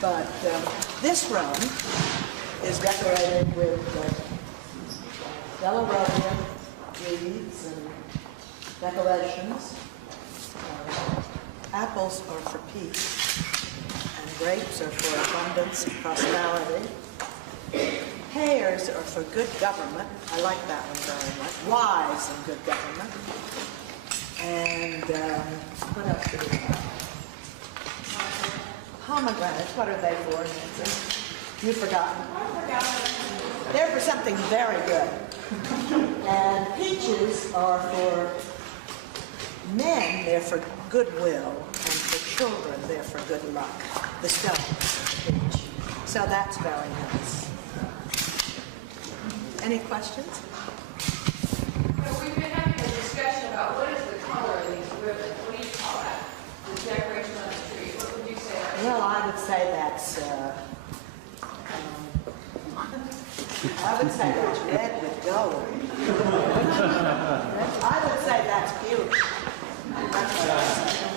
But this room is decorated with yellow rhododendron wreaths and decorations. Apples are for peace, and grapes are for abundance and prosperity. Pears are for good government. I like that one very much. Wise and good government. And what else do we have? Pomegranates, what are they for, Nancy? You've forgotten? I forgot. They're for something very good. And peaches are for men, they're for goodwill, and for children, they're for good luck. The stone peach. So that's very nice. Any questions? So we've been having a discussion about what is the color of these ribbons. What do you call that? The decoration on the tree. What would you say? Well, I would say that's red with gold. I would say that's beautiful. That's what I would say.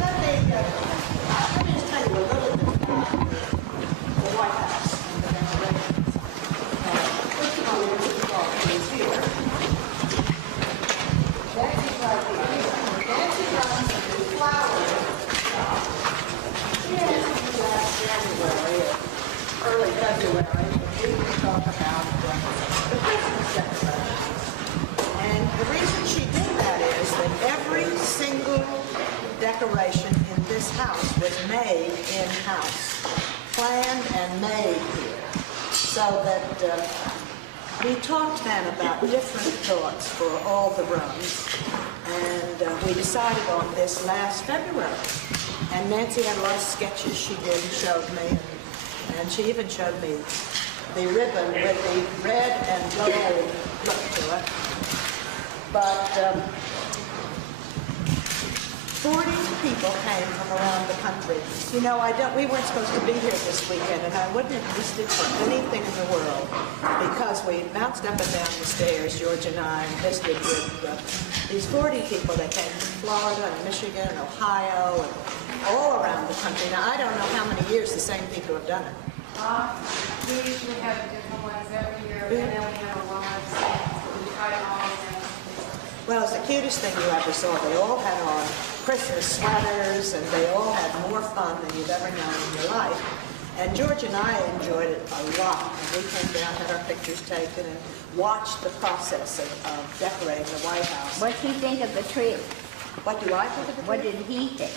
Let me just tell you a little bit about the White House and the decorations. First of all, is here. Nancy's right here. Nancy runs a flower shop. She has to do last January, early February, we can talk about the Christmas decorations. And the reason she did that is that every single decoration in this house was made in-house, planned and made here. So that we talked then about different thoughts for all the rooms, and we decided on this last February. And Nancy had a lot of sketches she did and showed me, and she even showed me the ribbon with the red and gold look to it. But 40 people came from around the country. You know, we weren't supposed to be here this weekend, and I wouldn't have missed it for anything in the world, because we bounced up and down the stairs, George and I, and visited with these 40 people that came from Florida and Michigan and Ohio and all around the country. Now, I don't know how many years the same people have done it. We usually have different ones every year, and then we have a lot of things. We try to all of them. Well, it's the cutest thing you ever saw. They all had on Christmas sweaters, and they all had more fun than you've ever known in your life. And George and I enjoyed it a lot. And we came down, had our pictures taken, and watched the process of decorating the White House. What did he think of the tree? What do I think of the tree? What did he think?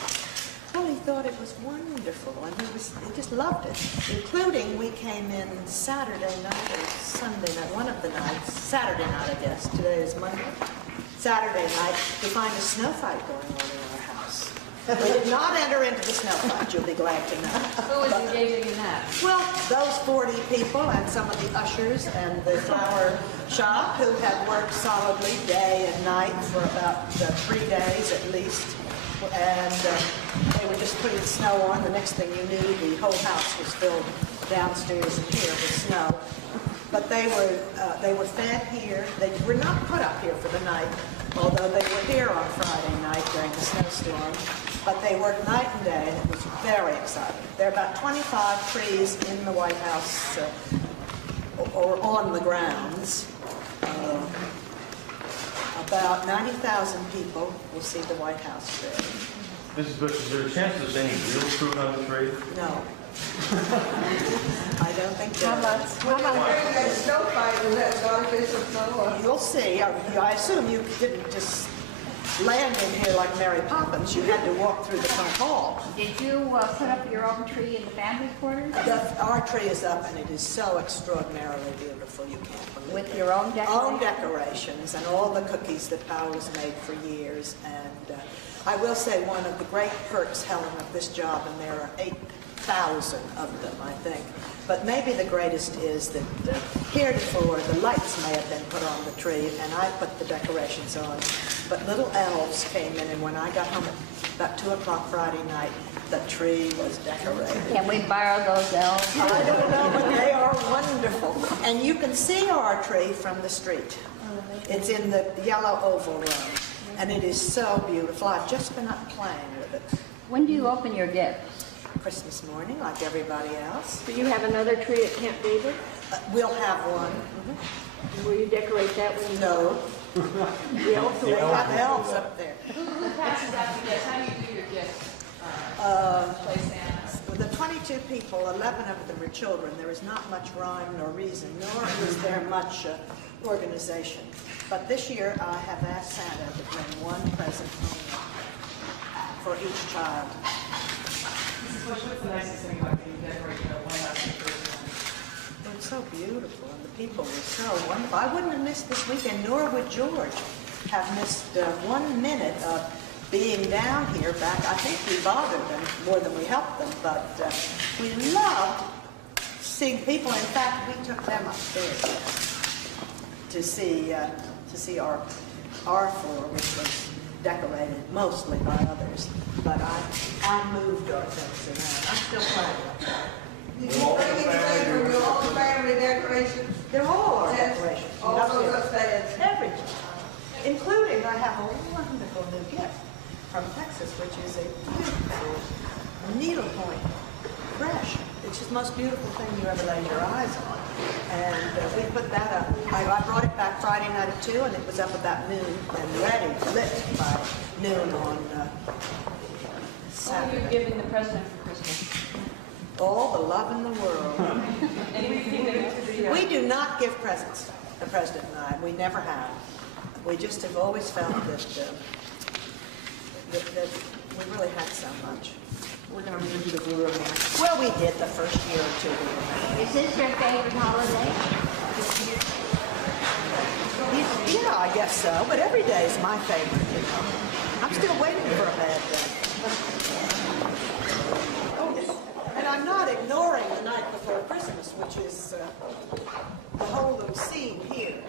Well, he thought it was wonderful, and he just loved it. Including, we came in Saturday night or Sunday night, one of the nights, Saturday night, I guess. Today is Monday. Saturday night to find a snow fight going on in our house. We did not enter into the snow fight, you'll be glad to know. Who was engaging in that? Well, those 40 people and some of the ushers and the flower shop who had worked solidly day and night for about 3 days at least. And they were just putting snow on. The next thing you knew, the whole house was filled downstairs and here with snow. But they were fed here. They were not put up here for the night, although they were here on Friday night during the snowstorm. But they worked night and day, and it was very exciting. There are about 25 trees in the White House or on the grounds. About 90,000 people will see the White House tree. Mrs. Bush, is there a chance there's any real fruit on the tree? No. I don't think so. How about You'll see. I assume you didn't just land in here like Mary Poppins. You had to walk through the front hall. Did you put up your own tree in the family quarters? Our tree is up, and it is so extraordinarily beautiful. You can't believe it. With your own decorations? Own decorations, and all the cookies that Powell's made for years. And I will say one of the great perks, Helen, of this job, and there are 8 1,000 of them, I think. But maybe the greatest is that heretofore the lights may have been put on the tree, and I put the decorations on. But little elves came in, and when I got home at about 2 o'clock Friday night, the tree was decorated. Can we borrow those elves? I don't know, but they are wonderful. And you can see our tree from the street. It's in the yellow oval room, and it is so beautiful. I've just been up playing with it. When do you open your gifts? Christmas morning, like everybody else. Do you have another tree at Camp David? We'll have one. Will you decorate that when you No, The elves we will have elves up there. Who passes out the gifts? How do you do your gifts? Play Santa? With the 22 people, 11 of them are children. There is not much rhyme nor reason, nor is there much organization. But this year, I have asked Santa to bring one present home for each child. What's the nicest thing about being decorated at one house in person? It was so beautiful, and the people were so wonderful. I wouldn't have missed this weekend, nor would George have missed 1 minute of being down here back. I think we bothered them more than we helped them, but we loved seeing people. In fact, we took them upstairs to see our floor, which was decorated mostly by others. But I moved our things around. I'm still playing with that. Did you bring anything from your own family decorations? They're all our Yes, decorations. all those upstairs. Everything. Including, I have a wonderful new gift from Texas, which is a beautiful needlepoint brush. It's just the most beautiful thing you ever lay your eyes on. And we put that up. I brought it back Friday night at 2, and it was up about noon and ready, lit by noon on What are you Saturday. giving the president for Christmas? All the love in the world. Anything? We do not give presents, the president and I. We never have. We just have always felt that we really had so much. We're going to move to the Blue Ribbon. Well, we did the first year or two. We were married. Is this your favorite holiday? Yeah, I guess so. But every day is my favorite, you know. I'm still waiting for a bad day. And I'm not ignoring the night before Christmas, which is the whole little scene here,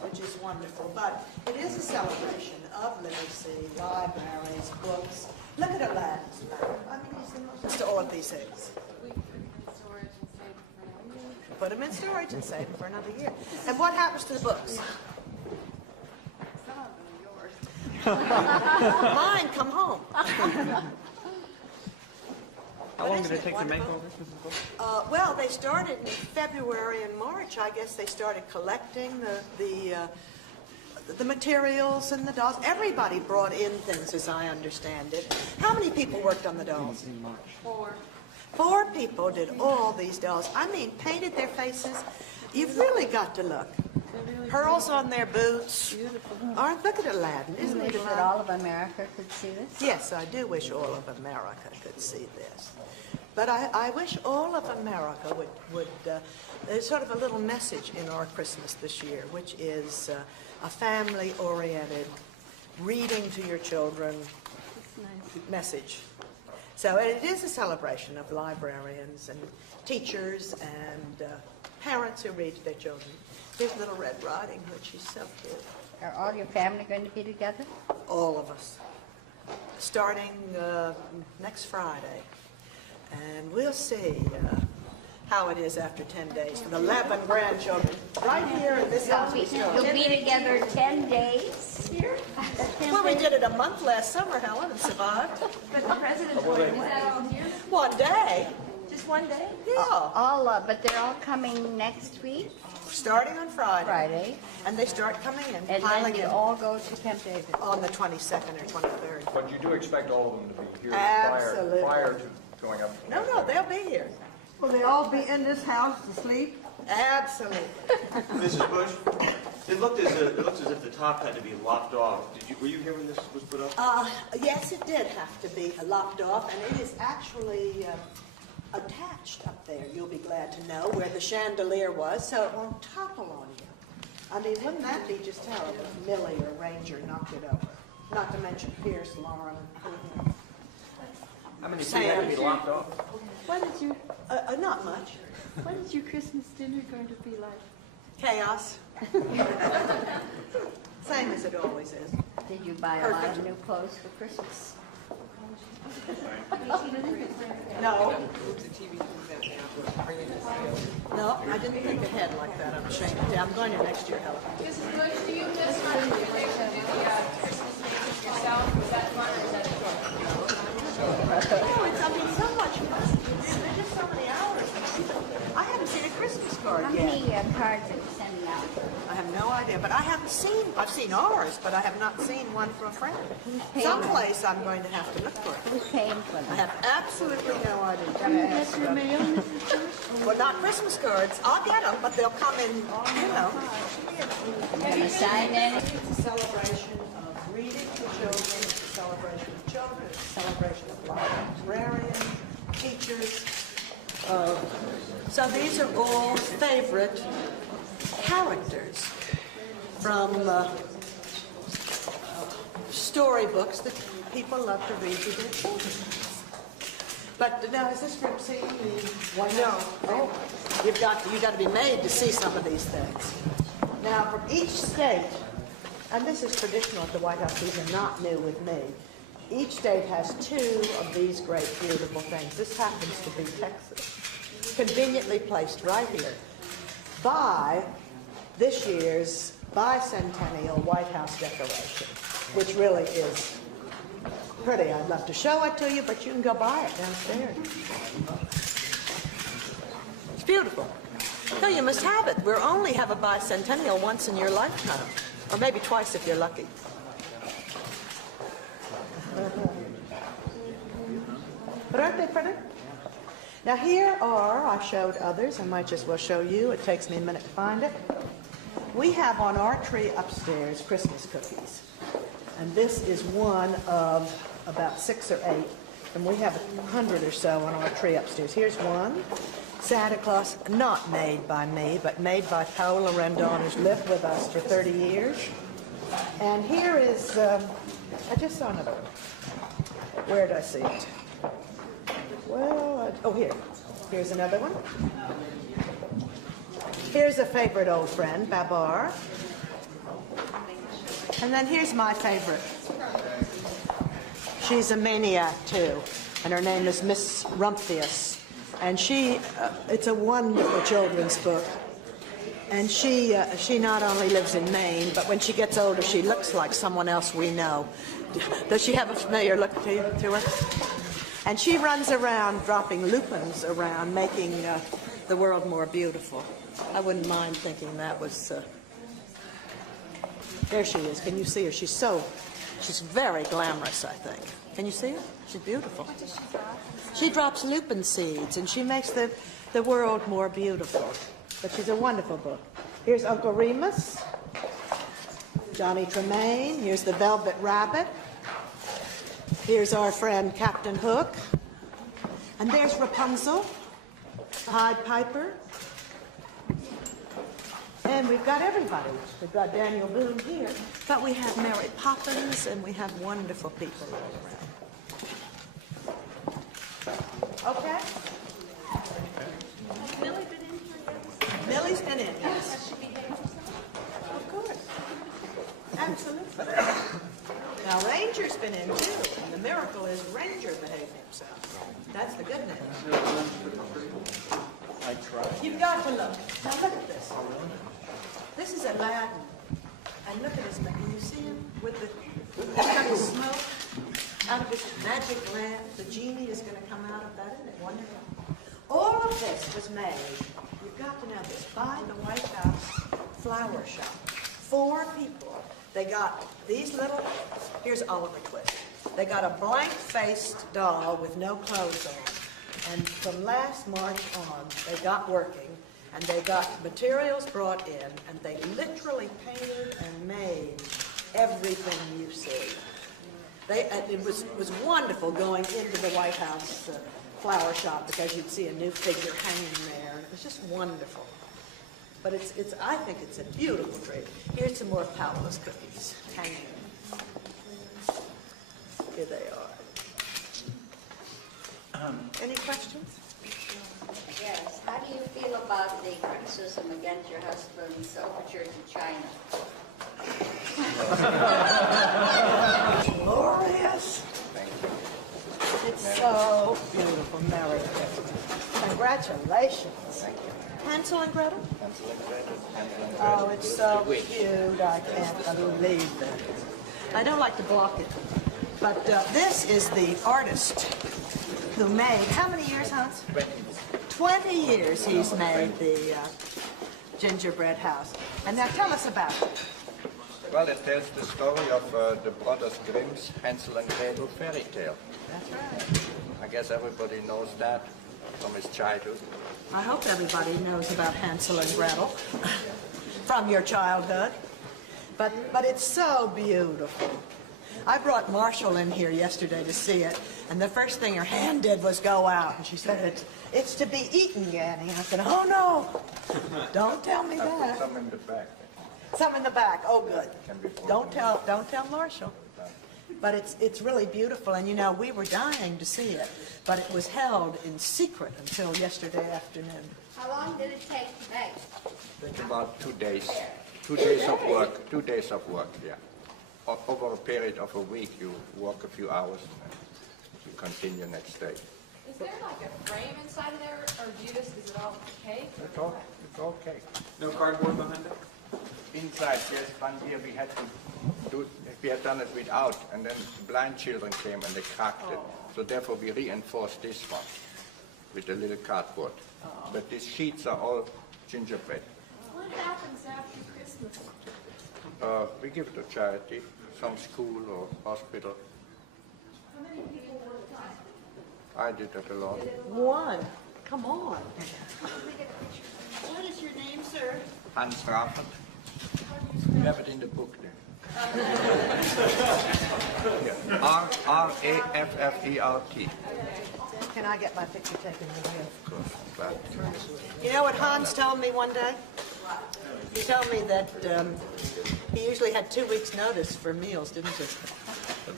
which is wonderful. But it is a celebration of literacy, libraries, books. Look at Aladdin's lamp. I mean, he's the most... To all of these things. Put them in storage and save them for another year. And what happens to the books? Mine come home. How long did it take to make all this, Mrs. Bull? Well, they started in February and March. I guess they started collecting the materials and the dolls. Everybody brought in things, as I understand it. How many people worked on the dolls? In March. 4 people did all these dolls. I mean, painted their faces. You've really got to look. Pearls on their boots. Aren't, look at Aladdin. Do Isn't you it wish that Aladdin? all of America could see this? Yes, I do wish all of America could see this. But I wish all of America would there's sort of a little message in our Christmas this year, which is a family-oriented, reading to your children message. So it is a celebration of librarians and teachers and parents who read to their children. Here's Little Red Riding Hood. She's so cute. Are all your family going to be together? All of us. Starting next Friday. And we'll see how it is after 10 days with 11 grandchildren right here in this house. we You'll started. be together 10 days here? Well, we did it a month last summer, Helen, and survived. But the president's going away. 1 day. Just one day? Yeah. All, but they're all coming next week, Starting on Friday. Friday, And they start coming in, and then piling you in all go to Camp David. on the 22nd or 23rd. But you do expect all of them to be here Absolutely. prior to going up? No, they'll be here. Will they all be in this house to sleep? Absolutely. Mrs. Bush, it looked as if the top had to be lopped off. Were you here when this was put up? Yes, it did have to be lopped off, and it is actually attached up there, you'll be glad to know, where the chandelier was, so it won't topple on you. I mean, wouldn't that be just terrible if Millie or Ranger knocked it over? Not to mention Pierce, Lauren, How many feet had to be lopped off? What is your, Not much. what is your Christmas dinner going to be like? Chaos. Same as it always is. Did you buy a lot of new clothes for Christmas? No. No, I didn't think ahead like that. I'm ashamed. I'm going to next year, Helen. Mrs. Bush, do you miss my recommendation to do the Christmas pictures yourself? Was that fun or is that a chore? Oh, it's, I mean, so much fun. There's just so many hours. I haven't seen a Christmas card How yet. many cards are you sending out? I have no idea, but I've seen ours, but I have not seen one from a friend. paying? Someplace I'm going to have to look for it. Who's paying for I them? have absolutely no idea. Get your mail, Mrs. Bush? Well, not Christmas cards. I'll get them, but they'll come in, you know. You gonna sign any? It's a celebration of reading to children, it's a celebration of children, it's a celebration of librarians, teachers. So these are all favorite characters from storybooks that people love to read to their children. But now, is this from seeing the White House? No. Oh, you've got to be made to see some of these things. Now, from each state, and this is traditional at the White House, these are not new with me. Each state has two of these great, beautiful things. This happens to be Texas, conveniently placed right here by this year's bicentennial White House decoration, which really is pretty. I'd love to show it to you, but you can go buy it downstairs. It's beautiful. No, you must have it. We'll only have a bicentennial once in your lifetime, or maybe twice if you're lucky. But aren't they pretty? Now here are, I showed others, I might just well show you, it takes me a minute to find it. We have on our tree upstairs Christmas cookies. And this is one of about 6 or 8, and we have 100 or so on our tree upstairs. Here's one, Santa Claus, not made by me, but made by Paola Rendon, who's lived with us for 30 years. And here is, I just saw another one. Where did I see it? Well, oh, here. Here's another one. Here's a favorite old friend, Babar. And then here's my favorite. She's a maniac, too, and her name is Miss Rumphius. And she, it's a wonderful children's book. And she not only lives in Maine, but when she gets older, she looks like someone else we know. Does she have a familiar look to her? And she runs around dropping lupins around, making the world more beautiful. I wouldn't mind thinking that was... There she is. Can you see her? She's very glamorous, I think. Can you see her? She's beautiful. What does she drop? She drops lupin seeds, and she makes the world more beautiful. But she's a wonderful book. Here's Uncle Remus, Johnny Tremaine. Here's the Velvet Rabbit. Here's our friend Captain Hook. And there's Rapunzel, the Pied Piper. And we've got everybody. We've got Daniel Boone here. But we have Mary Poppins, and we have wonderful people all around. Okay? Has Millie been in here yet? Millie's been in, yes. Of course. Absolutely. Now, Ranger's been in, too. And the miracle is Ranger behaved himself. That's the good news. I tried. You've got to look. Now, look at this. This is Aladdin. And look at his, can you see him? With the kind of smoke out of his magic lamp. The genie is going to come out of that. Isn't it wonderful? All of this was made, you've got to know this, by the White House flower shop. 4 people. They got these little, here's Oliver Twist. They got a blank-faced doll with no clothes on. And from last March on, they got working, and they got materials brought in, and they literally painted and made everything you see. It was wonderful going into the White House flower shop, because you'd see a new figure hanging there, and it was just wonderful. But I think it's a beautiful tree. Here's some more of Paola's cookies hanging. Here they are. Any questions? Yes, how do you feel about the criticism against your husband's overture to China? Glorious. It's so beautiful. Merry Christmas. Congratulations. Hansel and Gretel? Oh, it's so cute. I can't believe that. I don't like to block it. But this is the artist who made, how many years, Hans? 20 years he's made the gingerbread house. And now tell us about it. Well, it tells the story of the brothers Grimm's Hansel and Gretel fairy tale. That's right. I guess everybody knows that from his childhood. I hope everybody knows about Hansel and Gretel from your childhood. But it's so beautiful. I brought Marshall in here yesterday to see it, and the first thing her hand did was go out. And she said, it's to be eaten, Annie. I said, oh no, don't tell me I put that. some in the back. Some in the back, oh good. Can be Don't tell Marshall. But it's really beautiful, and you know, we were dying to see it, but it was held in secret until yesterday afternoon. How long did it take to make? It's about 2 days. 2 days of work. 2 days of work, yeah. Over a period of a week, you work a few hours and you continue next day. Is there like a frame inside of there, or is it all cake? It's all cake. No cardboard behind it? Inside, there's one here we had to do, we had done it without, and then blind children came and they cracked it. So therefore we reinforced this one with a little cardboard. But these sheets are all gingerbread. What happens after Christmas? We give it to charity, some school or hospital. How many people work on it? I did that alone. One, come on. What is your name, sir? Hans Raffert. We have it in the book there. R-A-F-F-E-R-T. Can I get my picture taken with you? Of course, glad. You know what Hans told me one day? He told me that he usually had 2 weeks' notice for meals, didn't he?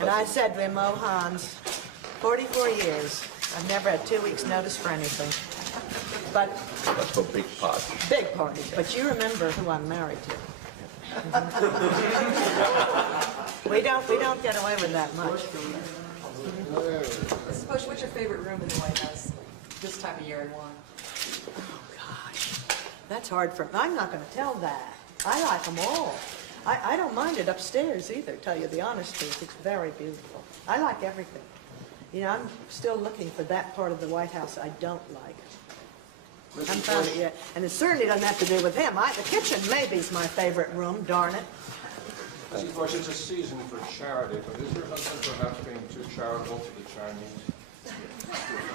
And I said to him, oh, Hans, 44 years, I've never had 2 weeks' notice for anything. But That's for big parties. big parties. But you remember who I'm married to. we don't get away with that much. Mrs. Bush, what's your favorite room in the White House this time of year and why? Oh gosh, that's hard for me. I'm not going to tell that. I like them all. I don't mind it upstairs either, tell you the honest truth. It's very beautiful. I like everything. You know, I'm still looking for that part of the White House I don't like. I haven't found it yet. And it certainly doesn't have to do with him. The kitchen maybe is my favorite room, darn it. Mrs. Bush, it's a season for charity, but is your husband perhaps being too charitable to the Chinese?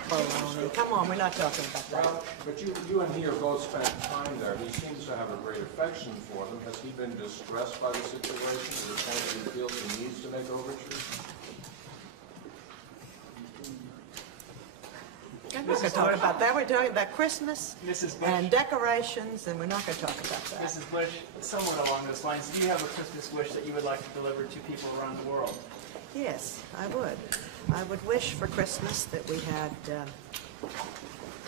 Baloney. Come on, we're not talking about that. Well, but you and he are both spent time there. He seems to have a great affection for them. Has he been distressed by the situation to the point that he feels he needs to make overtures? We're not going to talk about that. We're talking about Christmas Mrs. Bush. and decorations, and we're not going to talk about that. Mrs. Bush, somewhat along those lines, do you have a Christmas wish that you would like to deliver to people around the world? Yes, I would. I would wish for Christmas that we had,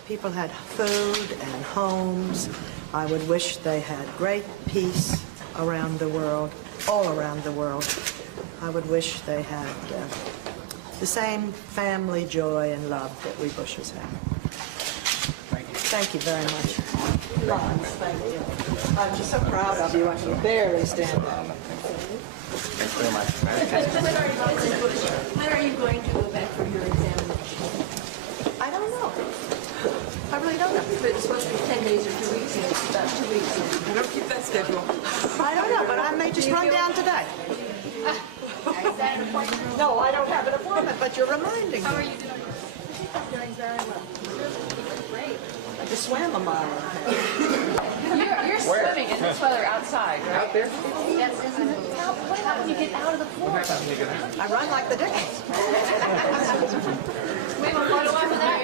people had food and homes. I would wish they had great peace around the world, all around the world. I would wish they had the same family joy and love that we Bushes have. Thank you. Thank you very much. Lawrence, thank you. I'm just so proud of you. I can barely stand up. Thanks very much. When are you going to go back for your examination? I don't know. I really don't know. It's supposed to be 10 days or 2 weeks, and it's about 2 weeks. I don't keep that schedule. I don't know, but I may just run down today. No, I don't have an appointment, but you're reminding me. How are you doing? Doing very well. Great. I just swam a mile. You're swimming in this weather outside, right? Out there? What happens when you get out of the pool? I run like the Dickens. We have a photo after that?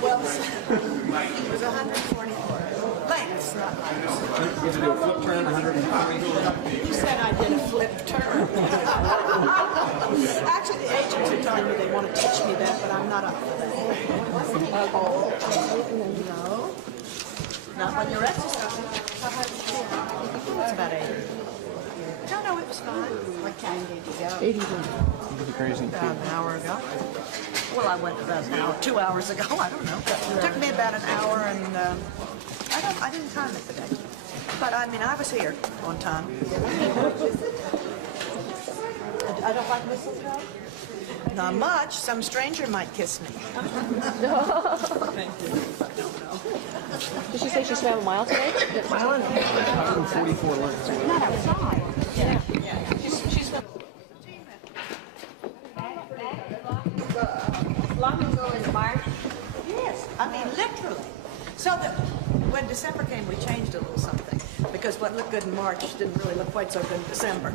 Well, it was 144. Lengths, You have to do a flip turn, 140. He said I did a flip turn. Actually, the agents are telling me they want to teach me that, but I'm not up for that. No. Not when you're exercising. It's about 80. No, it was fine. What time did you go? 81. About an hour ago. Well, I went about an hour, 2 hours ago, I don't know. It took me about an hour and I didn't time it today. But I mean, I was here on time. I don't like mistletoe? Not much. Some stranger might kiss me. Did she say she swam a mile today? Mile and 144 lengths. Not outside. Yeah. Long ago in March? Yes, I mean literally. So that when December came, we changed a little something because what looked good in March didn't really look quite so good in December.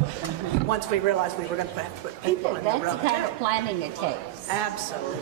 Once we realized we were going to have to put people in the That's room the kind too. of planning it takes. Absolutely.